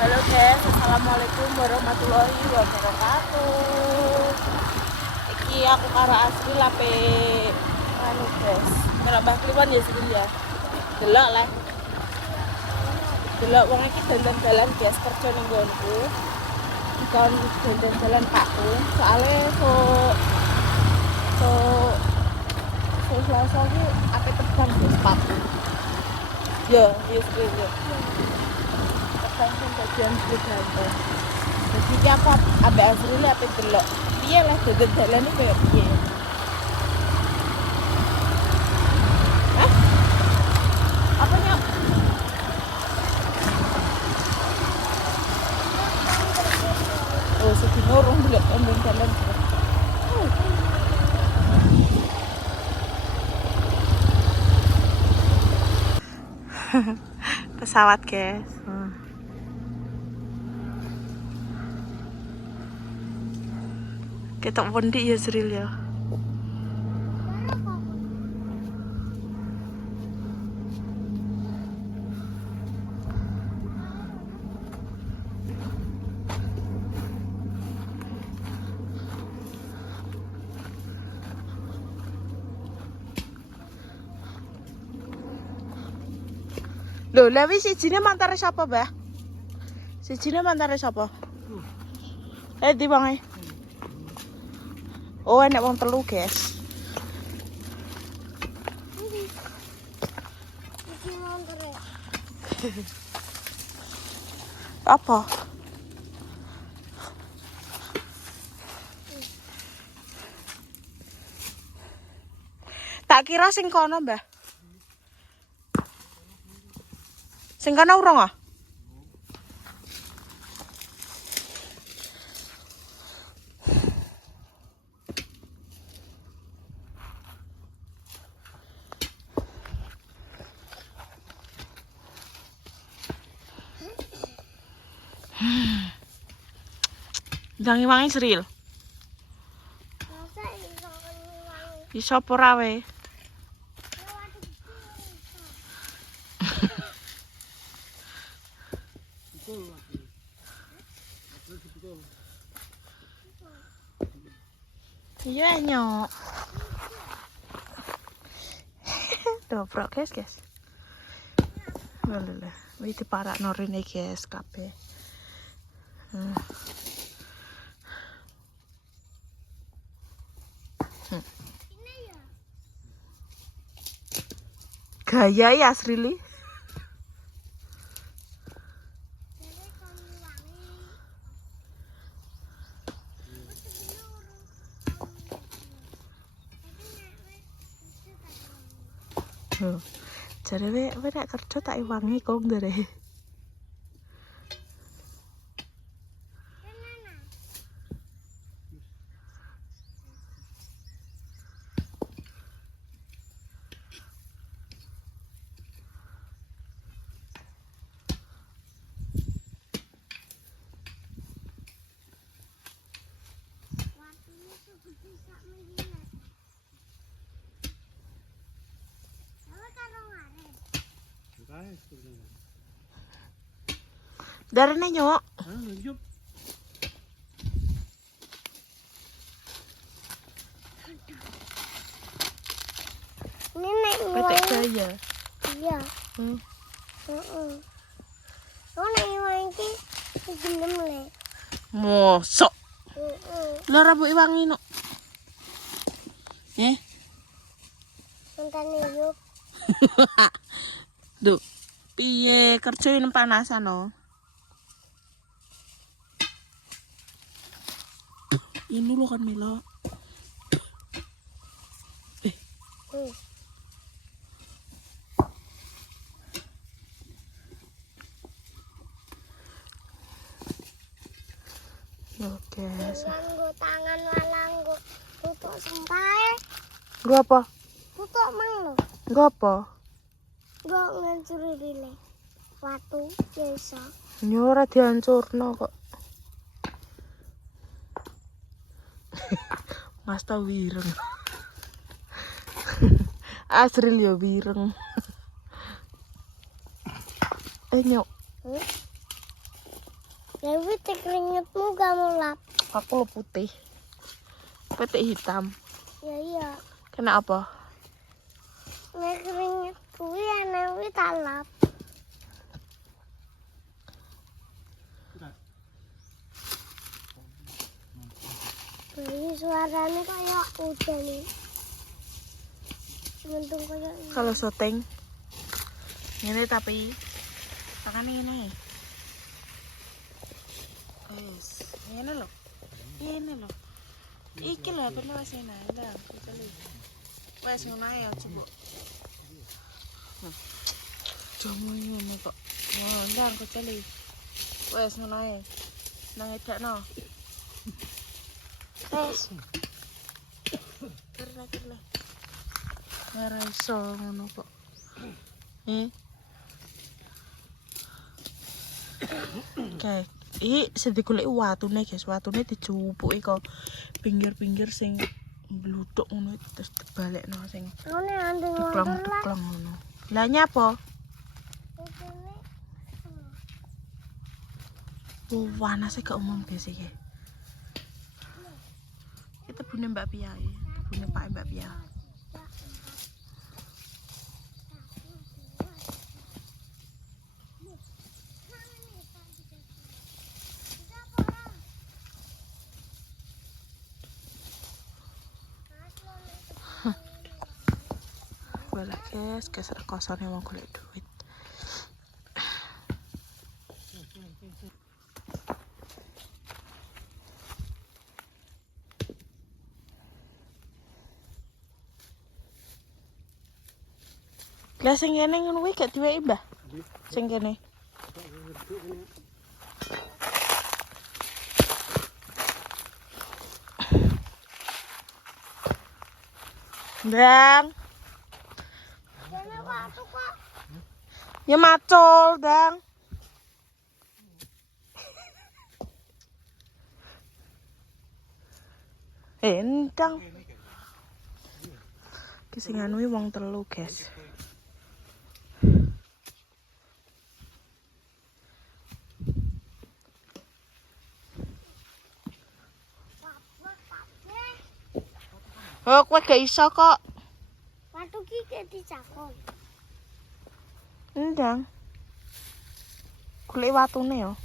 Halo guys, assalamualaikum warahmatullahi wabarakatuh. Iki aku karo Asri lape anu guys. Melok Mbah Kliwon ya sini ya. Delok lah. Delok wong iki dandan-dalan guys kerja ning nggonku. Dikon dandan-dalan pakku. Soale so Selasa iki ape tekan guys pakku. Yo, yes yo. Tekan bagian bergantung. Jadi iki aku ambek Azri le ape delok. Piye lah dandan-dalan iki koyo piye. Hah? Apa nyok? Oh, sedino urung delok dandan-dalan. Pesawat guys. Ketok pondi ya Sril ya. Loh, lewi sijine mantare sapa, Mbah? Sijine mantare sapa? Di bange. Oh, enak wong telu, guys. Apa? Tak kira sing kono, Mbah. Sing kono urung ah? Jangan wangi Sril. Iso apa ora we? Iya nyok. Dobrok guys. Lha, iki parak norine guys kabeh. Gaya ya Srili. Jare we nek kerja tak iwangi kok ndere. Darane nyok. Ini naik Petek gaya. Iya. Oh naik wangi gelem le. Mosok. Lah rabu iwangi no. Mantan yuk. Duh. Piye kerja ini panasan no. Ini lo kan Milo. Oke. Langgo tangan langgo. Tutuk sempai. Gua apa? Tutuk mang lo. Gua apa? Gua ngancuri rile. Watu biasa. Nyora dihancurno kok. Mas tau wireng. Asril ya wireng. Nyok. Dewi keringetmu kamu lap. Aku lo putih. Putih hitam. Ya iya. Kenapa? Nek keringetku ya Dewi tak lap. Ini suaranya kayak hujan nih. Mentung kayak ini. Kalau syuting ini tapi tangan ini. Wes, ini loh. Ini loh. Iki loh bener wes ini. Ndang, keceli. Wes ngono ae aja, Bu. Jomo ngono kok. Wah, ndang keceli. Wes ngono ae. Nang edakno. Wes. Kira-kira. Ora iso ngono kok. Kayak sedih golek watune guys, watune dicupuki kok pinggir-pinggir sing bluduk ngono terus dibalekno sing Ini andeng teklang-teklang ngono. Lah nyapa? Panasnya gak umum guys iki. Kita bune Mbak Pia ya, bune Pak Mbak Pia. Boleh guys, geser kosongnya mau golek duit. Lah sing kene ngono kuwi gak diweki, Mbah? Sing kene. Dang. Ya macul, Dang. Endang. Ki sing anu wong telu, guys. Oh, kowe gak iso kok. Watu ki gak dicakon. Endang. Golek watune yo.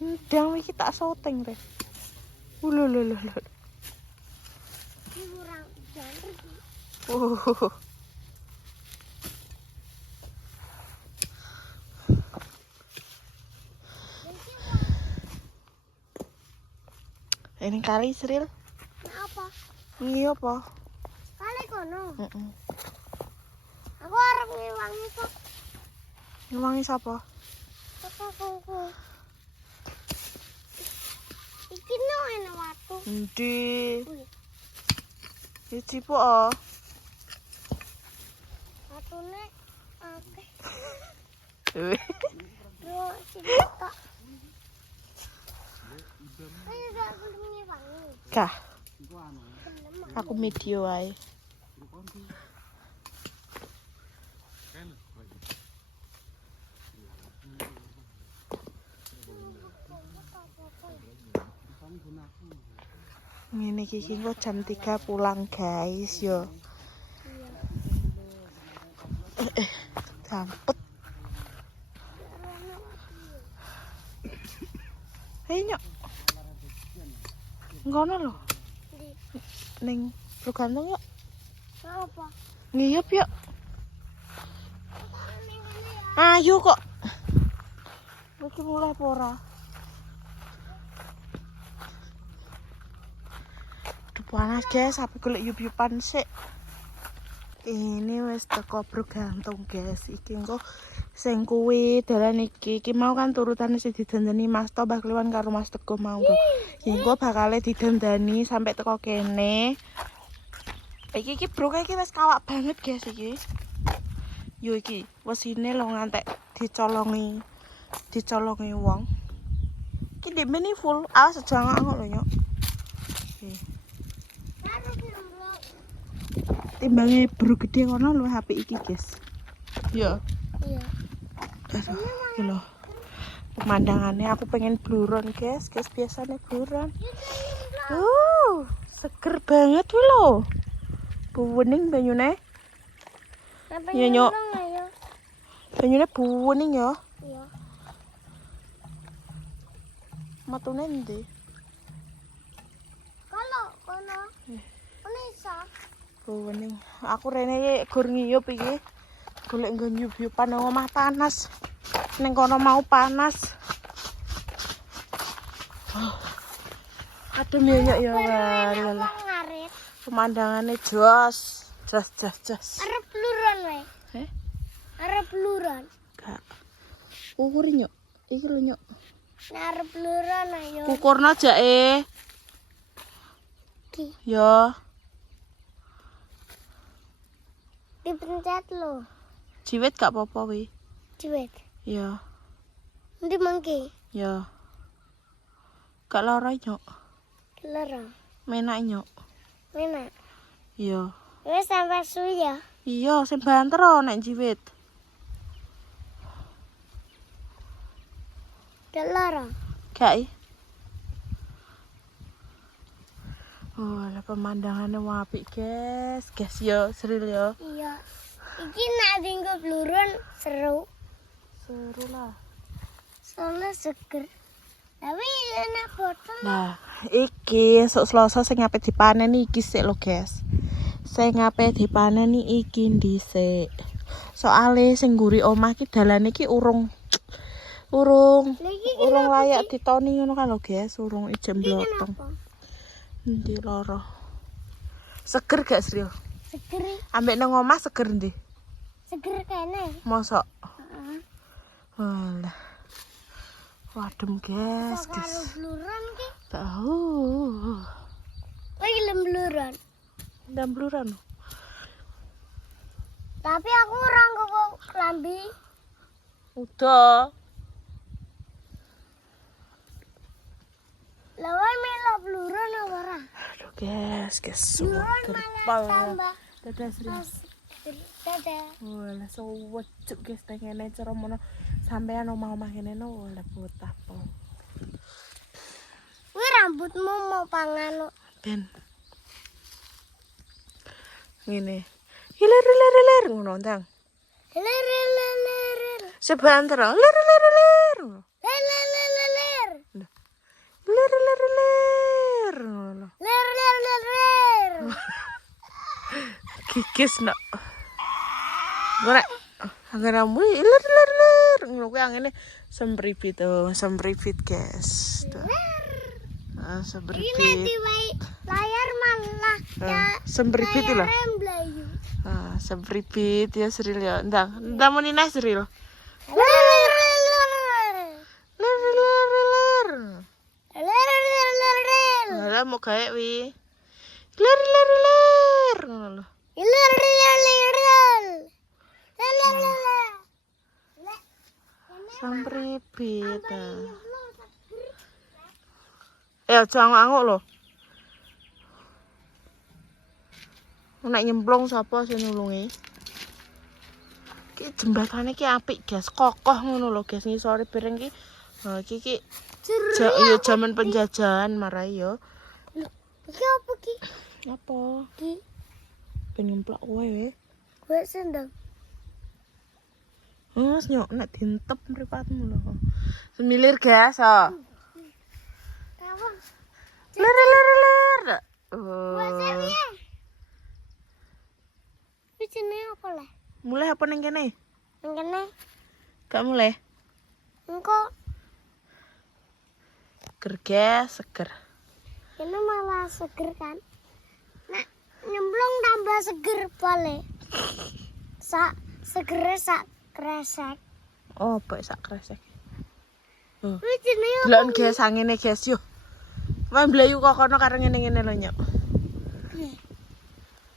Endang iki tak syuting re. Lho. Ki kurang janter ki. Ini kali Sril. Apa? Iya apa? Kali kono. Heeh. Aku arep ngewangi kok. Ngewangi sapa? Kakakku. Iki no enak watu. Endi? Wih, Ya cipu oh. watune akeh. Wih. Yo cinta. Ayo gak belum ngewangi. Kah, Belum. aku video ae. Ngene iki kok jam 3 pulang guys yo. Sampet. Hei nyok. Ngono lho. Ning bro ganteng yuk. Apa? Ngiyup yuk. Ayo kok. Iki mulai apa ora? Aduh panas guys, sampai golek yup-yupan sik. Ini wis teko bro gantung guys. Iki engko sing kuwi dalan iki mau kan turutane sing didandani Mas To Mbah Kliwon karo Mas Teguh mau to. Engko bakale didandani sampai teko kene. Iki bro iki wis kawak banget guys iki. Yo iki wesine lho ngantek dicolongi wong. Iki ndek meni full alas jangan lho nyok. Timbange bro gede kono luwih apik iki, guys. Yo. Iya. Aduh, iki lho. Pemandangannya aku pengen bluron, guys. Guys biasanya bluron. Seger banget kuwi lho. Buwening banyune. Iya, Nyok. Banyune buwening ya. Iya. Matune ndi? Kalau kono. Kono iso. Buwening. Aku rene iki gur ngiyup iki. Golek nggo nyup-nyupan nang omah panas. Ning kono mau panas. Aduh nyok ya. Ngarit. Pemandangannya jos. Jos. Arep bluron wae. Heh? Arep bluron. Gak. Ukuri nyok. Iki lho nyok. Nek arep bluron ayo. Kukurno jake. Ki, Yo. dipencet lo. Jiwit gak apa-apa wi. Ciwet. Yo. Ndi mangke? Yo. Gak lara nyok. Kelero. Menak nyok. Enak. Yo. Wes sampai suya. Iya, sing banter nek jiwit. Kelero. Gak. Lah pemandangannya apik, guys. Guys yo, seru yo. Iya. Iki nek dinggo bluron seru. Seru lah. Soalnya seger. Tapi enak botol. Nah, iki esuk Selasa sing ape dipanen iki sik lho, guys. Sing ape dipanen iki dhisik. Soale sing nguri omah iki dalane iki urung layak ditoni ngono kan lho, guys. Urung ijem blotong. Ndi loro. Seger gak, Sril? Seger. Ambek nang omah seger ndi? Seger kene. Mosok. Heeh. Walah. Wadem, guys. Karo bluron ki. Tahu. Lagi bluron. Ndam bluran. Tapi aku ora nggo klambi. Udah. Lawan melo bluron apa ora? Aduh, guys. Bluron malah tambah. Dadah, Sri. Dadah. Walah, sewecuk guys tengene cara mono sampean omah-omah kene no walah botah po. Kuwi rambutmu mau pangan. Ben. Ngene. Hilir ngono ndang. Ler. Sebanter. Lir. Ler. Lir. Ngono. Ler. Kikis nak. Ora. Angaramu lir. Ngono kuwi angene sempripit guys. Tuh. Ini Sempripit. nanti layar malah ya. Sempripit lho. Remblayu. Sempripit ya Sril ya. Ndang mau ninah Sril. Ler. Lir. Lah mau gawe wi. Lir. Ngono lho. Sempripit. Aja anguk-anguk lho. Nek nyemplung sapa sing nulungi? Ki jembatane ki apik, guys. Kokoh ngono lho, guys. Ngisore bareng ki. Ha iki ya zaman penjajahan marai yo. Iki apa ki? Apa? Ki. Ben nyemplok kowe. Gue sendang. Mas nyok nek dientep mripatmu lho. Semilir, guys. Ha. Kawan. Lir. Bahasa piye? Wis jenenge apa le? Mulai apa ning kene? Nang kene Gak mulai. engko Seger. ini malah seger kan. Nek nyemplung tambah seger pale. Segere sak kresek. Oh, apa sak kresek. Wis jenenge Delok guys angine guys yo. Main blayu kok kono karo ngene-ngene lho nyok.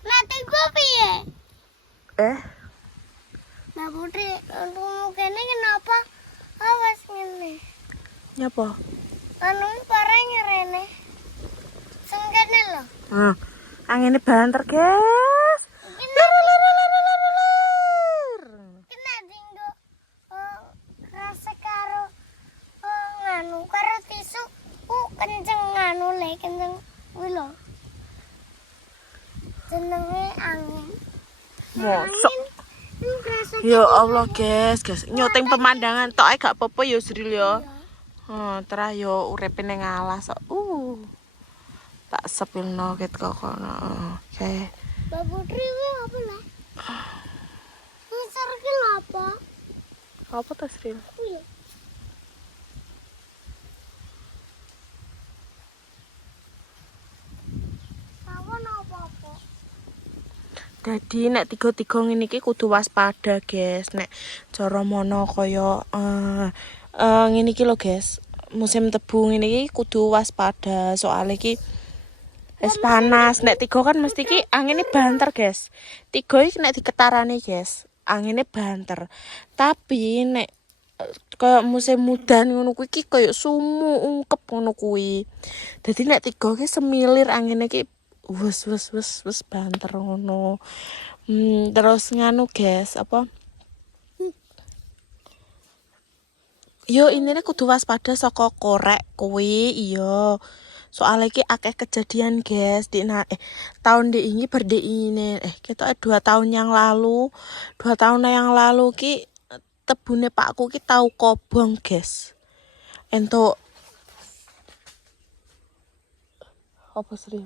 Nek tenggo piye? Nah putri, untuk kene kenapa? Awas ngene. Nyapa? Anu pareng rene. Sengkene lho. Angine banter, guys. Mosok. Ini berasa Ya Allah, guys. Nyoteng pemandangan tok ae gak apa-apa ya, Sril ya. Terus yo uripe ning alas kok. Tak sepilno ket kok kono. Oke. Mbak Putri ini apa lah? Ngisar ki lho apa? Apa to, Sril? Iya. Tawon apa-apa? Jadi nek tiga-tiga ngene iki kudu waspada, guys. Nek cara mono kaya ngene iki lho, guys. Musim tebu ngene iki kudu waspada soalnya iki wis panas. Nek tiga kan mesti ki angine banter, guys. Tiga iki nek diketarane, guys, angine banter. Tapi nek kaya musim mudan ngono kuwi ki kaya sumu ungkep ngono kuwi. Dadi nek tiga ki semilir angine ki wes banter ngono. Terus nganu, guys, apa? Yo inine kudu waspada saka korek kuwi, iya. Soalnya ki akeh kejadian, guys, tahun ini berdine ketoke 2 tahun yang lalu. 2 tahun yang lalu ki tebune pakku ki tau kobong, guys. Entuk apa Sri?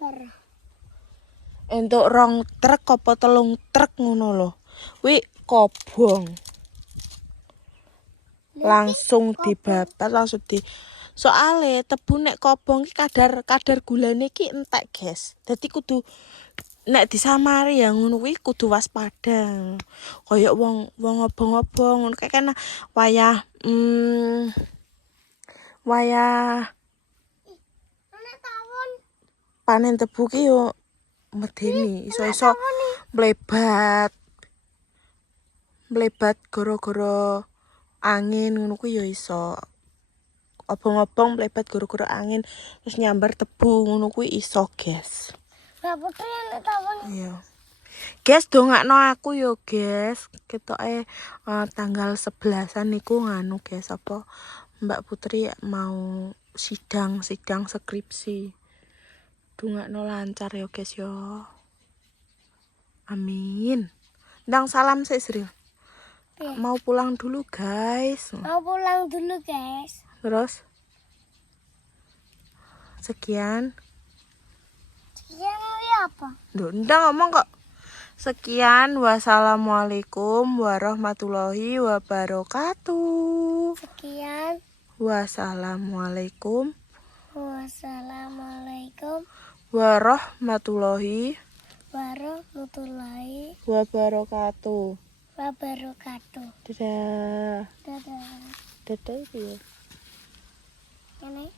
Gerah. Entuk 2 truk apa 3 truk ngono lho. Wi kobong. Langsung dibabat, langsung di soale tebu nek kobong ki kadar gulane ki entek, guys. Dadi kudu nek disamari ya ngono kuwi kudu waspada. Kaya wong obong-obong ngono kae kan wayah Ana tawon. panen tebu ki yo medeni iso-iso mlebat gara-gara angin ngono kuwi yo iso. Obong-obong mlebat gara-gara angin terus nyambar tebu ngono kuwi iso, guys. Mbak Putri ana tawon. Iya. Guys, dongakno aku yo, guys. Ketoke tanggal 11-an niku nganu, guys, apa Mbak Putri mau sidang skripsi. Dongakno lancar yo, guys yo. Amin. Ndang salam sik, Sri. Iya. Mau pulang dulu, guys. Mau pulang dulu, guys. Terus sekian. Sekian ini apa? Duh, ndang ngomong kok. Sekian, wassalamualaikum warahmatullahi wabarakatuh. Sekian. Wassalamualaikum Wassalamualaikum warahmatullahi warahmatullahi wabarakatuh. wabarakatuh. Dadah. Dadah. Dadah ya. Ini.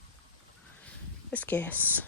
Wes, guys.